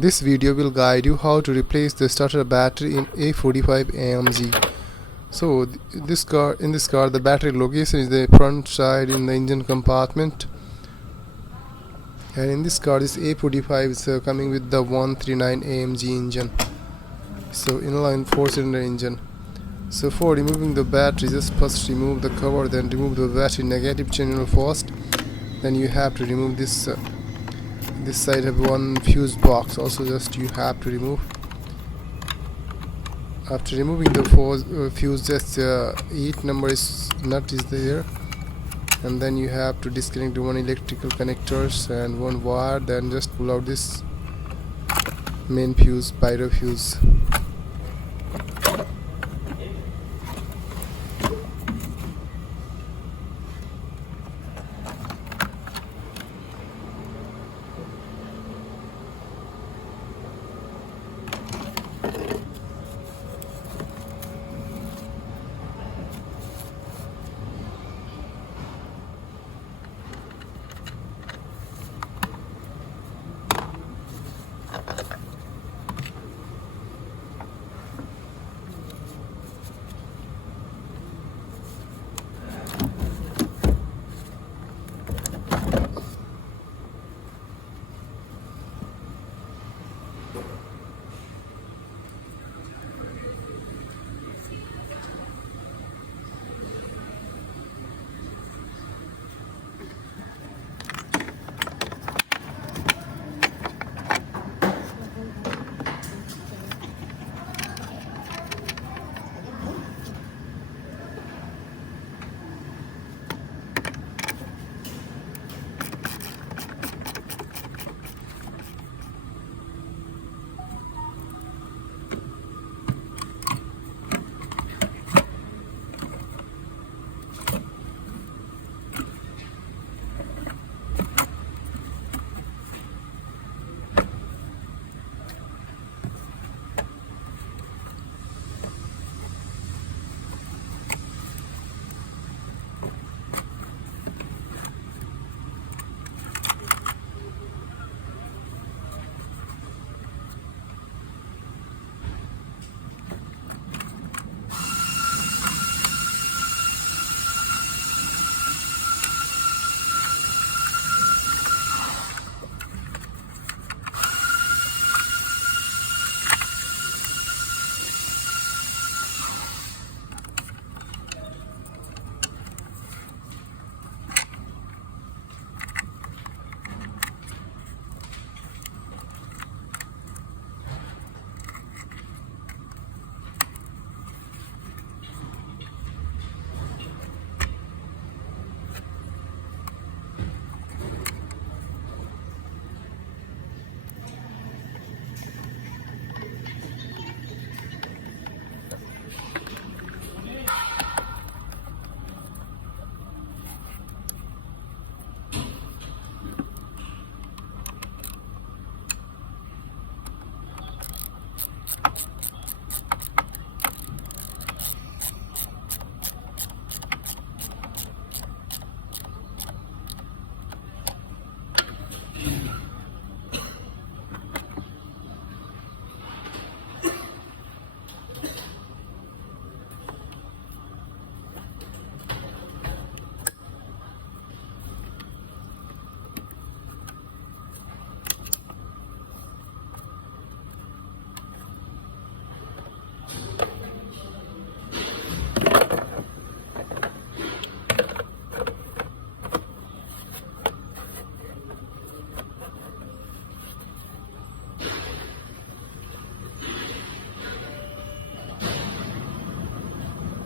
This video will guide you how to replace the starter battery in A45 AMG. So in this car the battery location is the front side in the engine compartment, and in this car this A45 is coming with the 139 AMG engine, so inline 4-cylinder engine. So for removing the battery, just first remove the cover, then remove the battery negative terminal first. Then you have to remove this this side have one fuse box also, just you have to remove. After removing the fuse, just 8 number nut is there, and then you have to disconnect one electrical connectors and one wire, then just pull out this main fuse, pyro fuse.